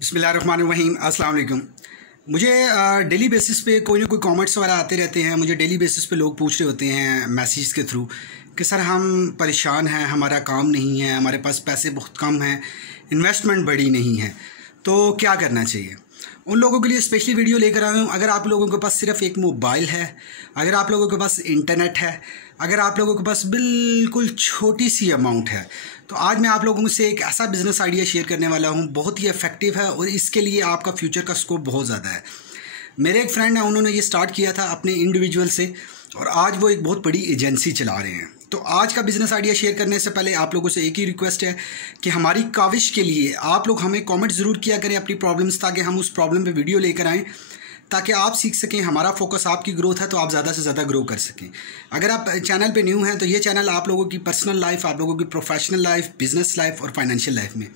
बिस्मिल्लाहिर्रहमानिर्रहीम, अस्सलाम वालेकुम। मुझे डेली बेसिस पे कोई ना कोई कमेंट्स वगैरह आते रहते हैं। मुझे डेली बेसिस पे लोग पूछ रहे होते हैं मैसेज के थ्रू कि सर हम परेशान हैं, हमारा काम नहीं है, हमारे पास पैसे बहुत कम हैं, इन्वेस्टमेंट बड़ी नहीं है, तो क्या करना चाहिए। उन लोगों के लिए स्पेशली वीडियो लेकर आया हूँ। अगर आप लोगों के पास सिर्फ एक मोबाइल है, अगर आप लोगों के पास इंटरनेट है, अगर आप लोगों के पास बिल्कुल छोटी सी अमाउंट है, तो आज मैं आप लोगों से एक ऐसा बिज़नेस आइडिया शेयर करने वाला हूँ, बहुत ही इफेक्टिव है और इसके लिए आपका फ्यूचर का स्कोप बहुत ज़्यादा है। मेरे एक फ्रेंड हैं, उन्होंने ये स्टार्ट किया था अपने इंडिविजुअल से और आज वो एक बहुत बड़ी एजेंसी चला रहे हैं। तो आज का बिज़नेस आइडिया शेयर करने से पहले आप लोगों से एक ही रिक्वेस्ट है कि हमारी काविश के लिए आप लोग हमें कमेंट ज़रूर किया करें अपनी प्रॉब्लम्स, ताकि हम उस प्रॉब्लम पे वीडियो लेकर आएँ, ताकि आप सीख सकें। हमारा फोकस आपकी ग्रोथ है, तो आप ज़्यादा से ज़्यादा ग्रो कर सकें। अगर आप चैनल पे न्यू हैं तो ये चैनल आप लोगों की पर्सनल लाइफ, आप लोगों की प्रोफेशनल लाइफ, बिजनेस लाइफ और फाइनेंशियल लाइफ में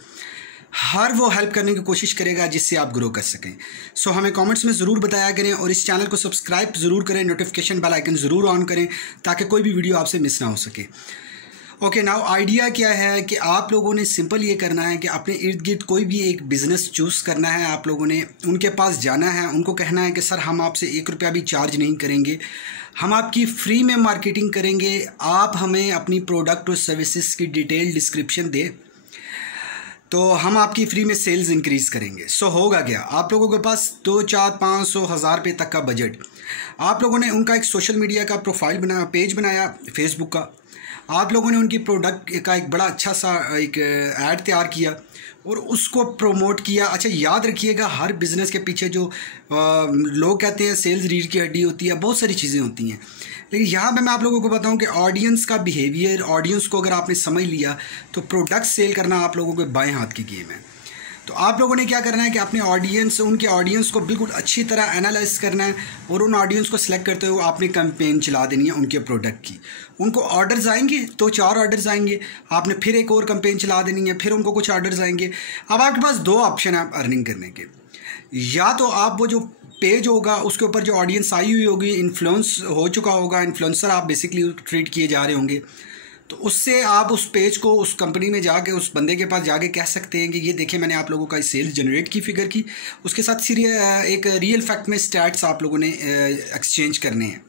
हर वो हेल्प करने की कोशिश करेगा जिससे आप ग्रो कर सकें। सो हमें कमेंट्स में ज़रूर बताया करें और इस चैनल को सब्सक्राइब ज़रूर करें, नोटिफिकेशन बेल आइकन ज़रूर ऑन करें ताकि कोई भी वीडियो आपसे मिस ना हो सके। ओके, नाउ आइडिया क्या है कि आप लोगों ने सिंपल ये करना है कि अपने इर्द गिर्द कोई भी एक बिज़नेस चूज़ करना है। आप लोगों ने उनके पास जाना है, उनको कहना है कि सर हम आपसे 1 रुपया भी चार्ज नहीं करेंगे, हम आपकी फ्री में मार्केटिंग करेंगे, आप हमें अपनी प्रोडक्ट और सर्विसेज की डिटेल डिस्क्रिप्शन दें तो हम आपकी फ्री में सेल्स इंक्रीज़ करेंगे। सो होगा क्या, आप लोगों के पास 2, 4, 500, 1000 रुपये तक का बजट, आप लोगों ने उनका एक सोशल मीडिया का प्रोफाइल बनाया, पेज बनाया फेसबुक का, आप लोगों ने उनकी प्रोडक्ट का एक बड़ा अच्छा सा एक ऐड तैयार किया और उसको प्रमोट किया। अच्छा, याद रखिएगा हर बिज़नेस के पीछे जो लोग कहते हैं सेल्स रीढ़ की हड्डी होती है, बहुत सारी चीज़ें होती हैं, लेकिन यहाँ पे मैं आप लोगों को बताऊं कि ऑडियंस का बिहेवियर, ऑडियंस को अगर आपने समझ लिया तो प्रोडक्ट सेल करना आप लोगों के बाएं हाथ की गेम है। तो आप लोगों ने क्या करना है कि अपने ऑडियंस, उनके ऑडियंस को बिल्कुल अच्छी तरह एनालाइज करना है और उन ऑडियंस को सिलेक्ट करते हुए आपने कैंपेन चला देनी है उनके प्रोडक्ट की। उनको ऑर्डर्स आएंगे तो 4 ऑर्डर्स आएंगे, आपने फिर एक और कैंपेन चला देनी है, फिर उनको कुछ ऑर्डर्स आएंगे। अब आपके पास 2 ऑप्शन है अर्निंग करने के। या तो आप वो जो पेज होगा उसके ऊपर जो ऑडियंस आई हुई होगी, इन्फ्लुएंस हो चुका होगा, इन्फ्लुएंसर आप बेसिकली ट्रीट किए जा रहे होंगे, तो उससे आप उस पेज को उस कंपनी में जाके उस बंदे के पास जाके कह सकते हैं कि ये देखें मैंने आप लोगों का सेल्स जनरेट की फिगर की। उसके साथ एक रियल फैक्ट में स्टैट्स आप लोगों ने एक्सचेंज करने हैं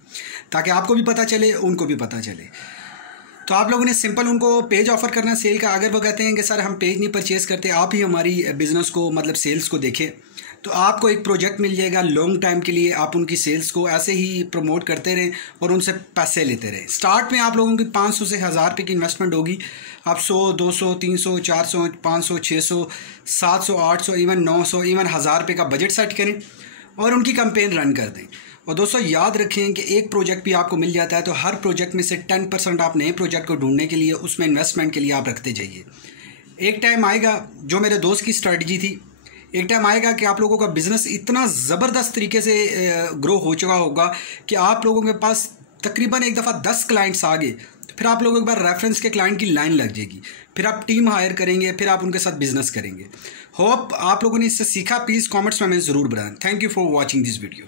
ताकि आपको भी पता चले, उनको भी पता चले। तो आप लोगों ने सिंपल उनको पेज ऑफर करना सेल का। अगर वो कहते हैं कि सर हम पेज नहीं परचेज़ करते, आप ही हमारी बिज़नेस को मतलब सेल्स को देखें, तो आपको एक प्रोजेक्ट मिल जाएगा लॉन्ग टाइम के लिए। आप उनकी सेल्स को ऐसे ही प्रमोट करते रहें और उनसे पैसे लेते रहें। स्टार्ट में आप लोगों की 500 से 1000 रुपये की इन्वेस्टमेंट होगी। आप 100, 200, 300, 400, 500, 600, 700, 800, इवन 900, इवन 1000 रुपये का बजट सेट करें और उनकी कैंपेन रन कर दें। और दोस्तों याद रखें कि एक प्रोजेक्ट भी आपको मिल जाता है तो हर प्रोजेक्ट में से 10% आप नए प्रोजेक्ट को ढूंढने के लिए, उसमें इन्वेस्टमेंट के लिए आप रखते जाइए। एक टाइम आएगा, जो मेरे दोस्त की स्ट्रेटजी थी, एक टाइम आएगा कि आप लोगों का बिज़नेस इतना ज़बरदस्त तरीके से ग्रो हो चुका होगा कि आप लोगों के पास तकरीबन एक दफ़ा 10 क्लाइंट्स आ गए, फिर आप लोगों के पास रेफरेंस के क्लाइंट की लाइन लग जाएगी, फिर आप टीम हायर करेंगे, फिर आप उनके साथ बिज़नेस करेंगे। होप आप लोगों ने इससे सीखा। प्लीज़ कमेंट्स में हमें ज़रूर बताएं। Thank you for watching this video.